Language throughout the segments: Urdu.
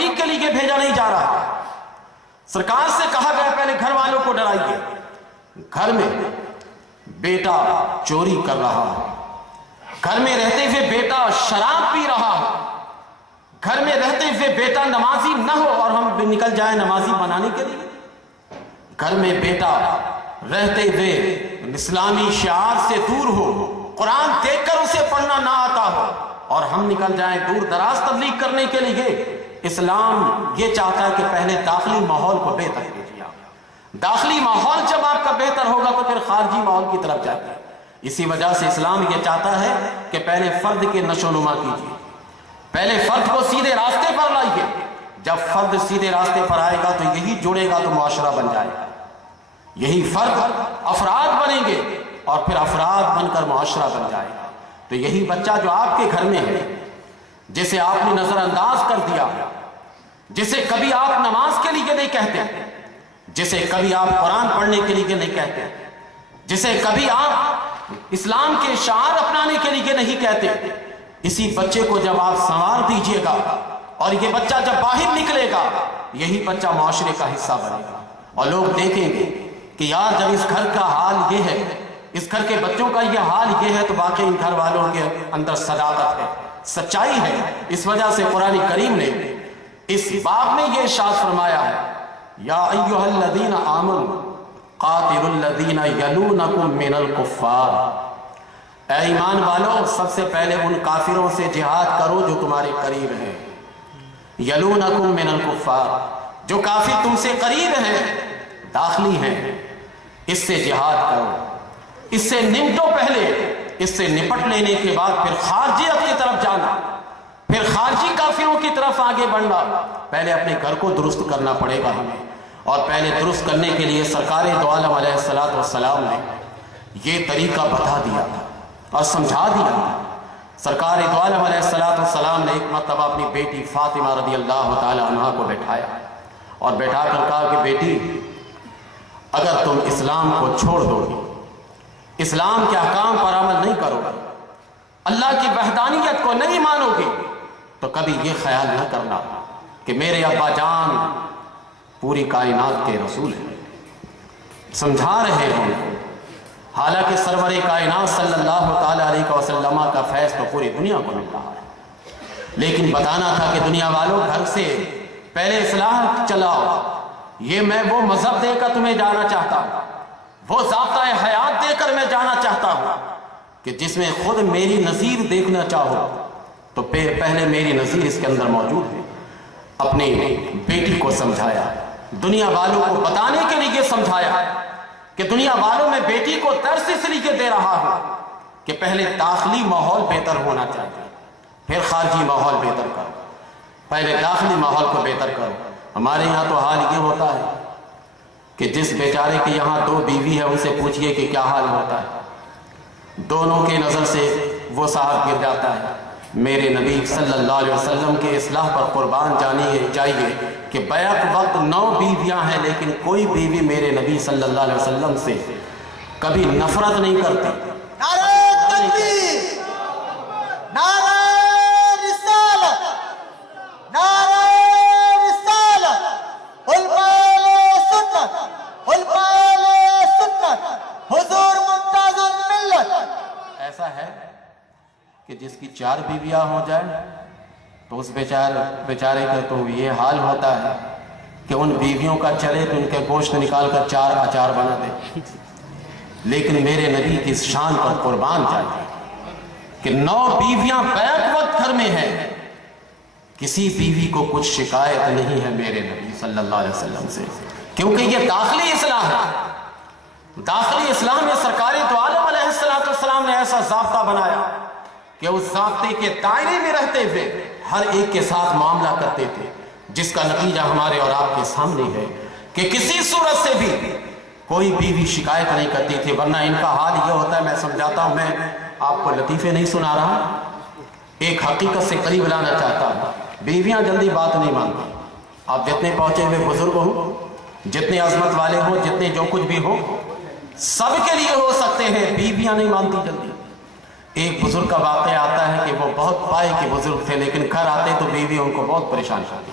تبلیغ کے لیے بھیجا نہیں جا رہا۔ سرکار سے کہا گیا پہلے گھر والوں کو ڈرائیے، گھر میں بیٹا چوری کر رہا ہے، گھر میں رہتے ہوئے بیٹا شراب پی رہا ہے، گھر میں رہتے ہوئے بیٹا نمازی نہ ہو اور ہم نکل جائیں نمازی بنانے کے لیے، گھر میں بیٹا رہتے ہوئے اسلامی شعار سے دور ہو، قرآن دیکھ کر اسے پڑھنا نہ آتا ہو اور ہم نکل جائیں دور دراز تبلیغ کرنے کے لیے۔ اسلام یہ چاہتا ہے کہ پہلے داخلی ماحول کو بہتر کیجیے آپ، داخلی ماحول جب آپ کا بہتر ہوگا تو پھر خارجی ماحول کی طرف جائیے۔ اسی وجہ سے اسلام یہ چاہتا ہے کہ پہلے فرد کے نشو نما کیجیے، پہلے فرد کو سیدھے راستے پر لائیے۔ جب فرد سیدھے راستے پر آئے گا تو یہی جڑے گا تو معاشرہ بن جائے گا، یہی فرد افراد بنیں گے اور پھر افراد بن کر معاشرہ بن جائے گا۔ تو یہی بچہ جو آپ کے گھر میں ہے، جسے آپ نے نظر انداز کر دیا، جسے کبھی آپ نماز کے لیے نہیں کہتے، جسے کبھی آپ قرآن پڑھنے کے لیے نہیں کہتے، جسے کبھی آپ اسلام کے شعار اپنانے کے لیے نہیں کہتے، اسی بچے کو جب آپ سنوار دیجئے گا اور یہ بچہ جب باہر نکلے گا، یہی بچہ معاشرے کا حصہ بنے گا اور لوگ دیکھیں گے کہ یار جب اس گھر کا حال یہ ہے، اس گھر کے بچوں کا یہ حال یہ ہے تو واقعی ان گھر والوں کے اندر صداقت ہے، سچائی ہے۔ اس وجہ سے قرآن کریم نے اس باب میں یہ ارشاد فرمایا ہے، یا ایھا الذین آمنوا قاتلوا الذین یلونکم من الکفار، اے ایمان والو سب سے پہلے ان کافروں سے جہاد کرو جو تمہارے قریب ہیں، یلونکم من الکفار، جو کافر تم سے قریب ہیں، داخلی ہیں، اس سے جہاد کرو، اس سے نمٹو پہلے، اس سے نپٹ لینے کے بعد پھر خارجیت کی طرف جانا، پھر خارجی کافروں کی طرف آگے بڑھنا۔ پہلے اپنے گھر کو درست کرنا پڑے گا ہمیں، اور پہلے درست کرنے کے لیے سرکار دو عالم علیہ السلام نے یہ طریقہ بتا دیا تھا اور سمجھا دیا تھا۔ سرکار دو عالم علیہ السلام نے ایک مرتبہ اپنی بیٹی فاطمہ رضی اللہ تعالی عنہا کو بٹھایا اور بٹھا کر کہا کہ بیٹی اگر تم اسلام کو چھوڑ دو گی، اسلام کے احکام پر عمل نہیں کرو گے، اللہ کی وحدانیت کو نہیں مانو گے، تو کبھی یہ خیال نہ کرنا کہ میرے ابا جان پوری کائنات کے رسول ہیں، سمجھا رہے ہیں، حالانکہ سرور کائنات صلی اللہ تعالی علیہ وسلم کا فیض تو پوری دنیا کو مل رہا ہے، لیکن بتانا تھا کہ دنیا والوں گھر سے پہلے اصلاح چلاؤ، یہ میں وہ مذہب دے کر تمہیں جانا چاہتا ہوں، وہ ضابطہ حیات دے کر میں جانا چاہتا ہوں کہ جس میں خود میری نظیر دیکھنا چاہو تو پہلے میری نظیر اس کے اندر موجود ہے۔ اپنی بیٹی کو سمجھایا، دنیا والوں کو بتانے کے لیے سمجھایا کہ دنیا والوں میں بیٹی کو درس اس لیے دے رہا ہوں کہ پہلے داخلی ماحول بہتر ہونا چاہیے، پھر خارجی ماحول بہتر کرو، پہلے داخلی ماحول کو بہتر کرو۔ ہمارے یہاں تو حال یہ ہوتا ہے کہ جس بیچارے کے یہاں دو بیوی ہے ان سے پوچھئے کہ کیا حال ہوتا ہے، دونوں کے نظر سے وہ صاحب گر جاتا ہے۔ میرے نبی صلی اللہ علیہ وسلم کے اصلاح پر قربان جانی چاہیے کہ بیک وقت 9 بیویاں ہیں لیکن کوئی بیوی میرے نبی صلی اللہ علیہ وسلم سے کبھی نفرت نہیں کرتی۔ نعرہ تکبیر، نعرہ رسالت، نعرہ رسالت، علماء سنت، علماء سنت، حضور ممتاز الملت۔ ایسا ہے کہ جس کی 4 بیویاں ہو جائیں تو اس بیچارے کا تو یہ حال ہوتا ہے کہ ان بیویوں کا چلے تو ان کے گوشت نکال کر 4 اچار بنا دے، لیکن میرے نبی کی شان پر قربان جائے کہ 9 بیویاں بیک وقت گھر میں ہیں، کسی بیوی کو کچھ شکایت نہیں ہے میرے نبی صلی اللہ علیہ وسلم سے، کیونکہ یہ داخلی اصلاح ہے۔ داخلی اصلاح میں سرکار دو عالم علیہ السلام نے ایسا ضابطہ بنایا کہ اس ضابطے کے دائرے میں رہتے ہوئے ہر ایک کے ساتھ معاملہ کرتے تھے، جس کا نتیجہ ہمارے اور آپ کے سامنے ہے کہ کسی صورت سے بھی کوئی بیوی شکایت نہیں کرتی تھی، ورنہ ان کا حال یہ ہوتا ہے، میں سمجھاتا ہوں، میں آپ کو لطیفے نہیں سنا رہا، ایک حقیقت سے قریب لانا چاہتا ہوں۔ بیویاں جلدی بات نہیں مانتی، آپ جتنے پہنچے ہوئے بزرگ ہوں، جتنے عظمت والے ہوں، جتنے جو کچھ بھی ہو، سب کے لیے ہو سکتے ہیں، بیویاں نہیں مانتی جلدی۔ ایک بزرگ کا واقعہ آتا ہے کہ وہ بہت پائے کے بزرگ تھے، لیکن گھر آتے تو بیوی ان کو بہت پریشان کرتی،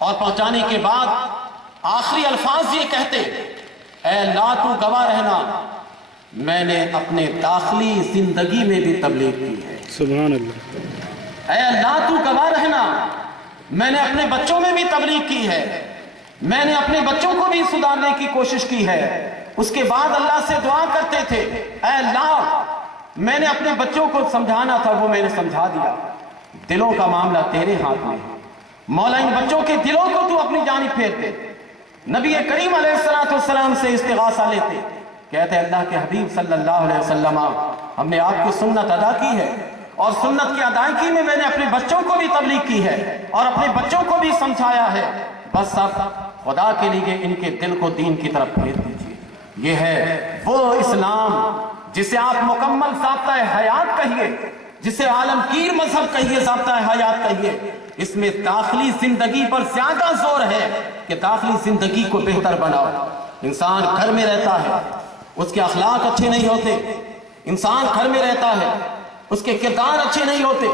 اور پہنچانے کے بعد آخری الفاظ یہ کہتے، اے اللہ تو گواہ رہنا میں نے اپنے داخلی زندگی میں بھی تبلیغ کی ہے، سبحان اللہ، اے اللہ تو گواہ رہنا میں نے اپنے بچوں میں بھی تبلیغ کی ہے، میں نے اپنے بچوں کو بھی سدھارنے کی کوشش کی ہے۔ اس کے بعد اللہ سے دعا کرتے تھے، اے اللہ میں نے اپنے بچوں کو سمجھانا تھا وہ میں نے سمجھا دیا، دلوں کا معاملہ تیرے ہاتھ میں ہے، مولا ان بچوں کے دلوں کو تو اپنی جانب پھیر دے۔ نبی کریم علیہ السلام سے استغاثہ لیتے، کہتے اللہ کے حبیب صلی اللہ علیہ وسلم ہم نے آپ کی سنت ادا کی ہے، اور سنت کی ادائیگی میں نے اپنے بچوں کو بھی تبلیغ کی ہے اور اپنے بچوں کو بھی سمجھایا ہے، بس اب خدا کے لیے ان کے دل کو دین کی طرف پھیر دیجیے۔ یہ ہے وہ اسلام جسے آپ مکمل ضابطہ حیات کہیے، جسے عالمگیر مذہب کہیے، ضابطہ حیات کہیے۔ اس میں داخلی زندگی پر زیادہ زور ہے کہ داخلی زندگی کو بہتر بناؤ۔ انسان گھر میں رہتا ہے، اس کے اخلاق اچھے نہیں ہوتے، انسان گھر میں رہتا ہے اس کے کردار اچھے نہیں ہوتے،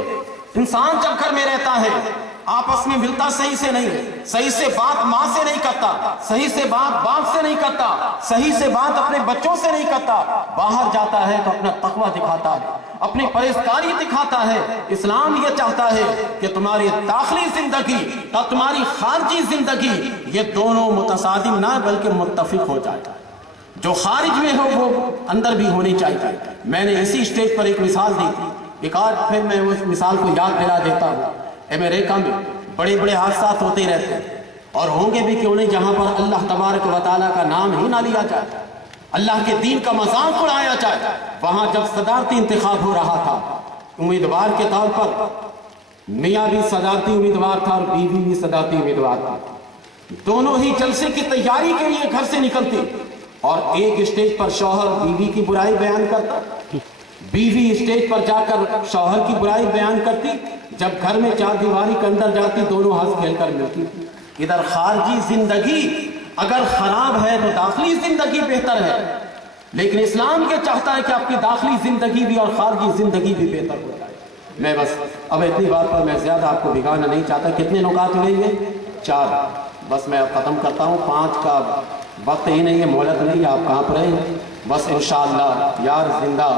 انسان جب گھر میں رہتا ہے آپس میں ملتا صحیح سے نہیں، صحیح سے بات ماں سے نہیں کرتا، صحیح سے بات باپ سے نہیں کرتا، صحیح سے بات اپنے بچوں سے نہیں کرتا، باہر جاتا ہے تو اپنا تقوی دکھاتا ہے، اپنی پرہیزگاری دکھاتا ہے۔ اسلام یہ چاہتا ہے کہ تمہاری داخلی زندگی اور تمہاری خارجی زندگی یہ دونوں متصادم نہ بلکہ متفق ہو جائے، جو خارج میں ہو وہ اندر بھی ہونی چاہیے۔ میں نے اسی اسٹیج پر ایک مثال دی تھی، ایک آج پھر میں اس مثال کو یاد دلا دیتا ہوں۔ امریکہ میں بڑے بڑے حادثات ہوتے رہتے ہیں اور ہوں گے بھی کیوں نہیں، جہاں پر اللہ تبارک و تعالیٰ کا نام ہی نہ لیا جائے، اللہ کے دین کا مذاق اڑایا جائے، وہاں جب صدارتی انتخاب ہو رہا تھا، امیدوار کے طور پر میاں بھی صدارتی امیدوار تھا اور بیوی بھی صدارتی امیدوار تھا، دونوں ہی جلسے کی تیاری کے لیے گھر سے نکلتے اور ایک اسٹیج پر شوہر بیوی کی برائی بیان کرتا، بیوی اسٹیج پر جا کر شوہر کی برائی بیان کرتی، جب گھر میں چار دیواری کے اندر جاتی دونوں ہنس کھیل کر ملتی۔ ادھر خارجی زندگی اگر خراب ہے تو داخلی زندگی بہتر ہے، لیکن اسلام یہ چاہتا ہے کہ آپ کی داخلی زندگی بھی اور خارجی زندگی بھی بہتر ہو جائے۔ میں بس اب اتنی بات پر میں زیادہ آپ کو بگانا نہیں چاہتا۔ کتنے نکات ہوئے یہ؟ 4، بس میں اب ختم کرتا ہوں۔ 5 کا وقت ہی نہیں ہے، مہلت نہیں ہے، آپ کہاں پر ہیں؟ بس انشاءاللہ یار زندہ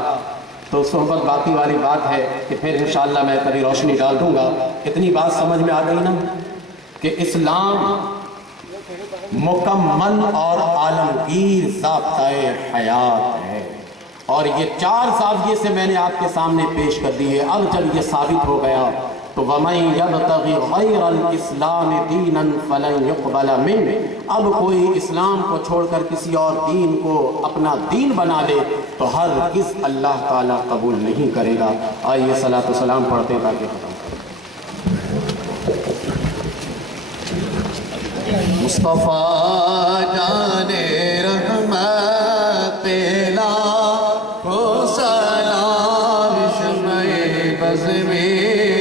تو صحبت باقی والی بات ہے کہ پھر انشاءاللہ میں کبھی روشنی ڈال دوں گا۔ اتنی بات سمجھ میں آ گئی نا کہ اسلام مکمل اور عالمگیر ضابطۂ حیات ہے، اور یہ 4 زاویے سے میں نے آپ کے سامنے پیش کر دی ہے۔ اب جب یہ ثابت ہو گیا تو وَمَن يَبْتَغِ غَيْرَ الْإِسْلَامِ دِينًا فَلَن يُقْبَلَ مِنْهُ، اب کوئی اسلام کو چھوڑ کر کسی اور دین کو اپنا دین بنا لے تو ہرگز اللہ تعالیٰ قبول نہیں کرے گا۔ آئیے صلاۃ و سلام پڑھتے تاکہ ختم کریں۔ مصطفیٰ جان رحمت لاکھوں سلام، شمع بز میں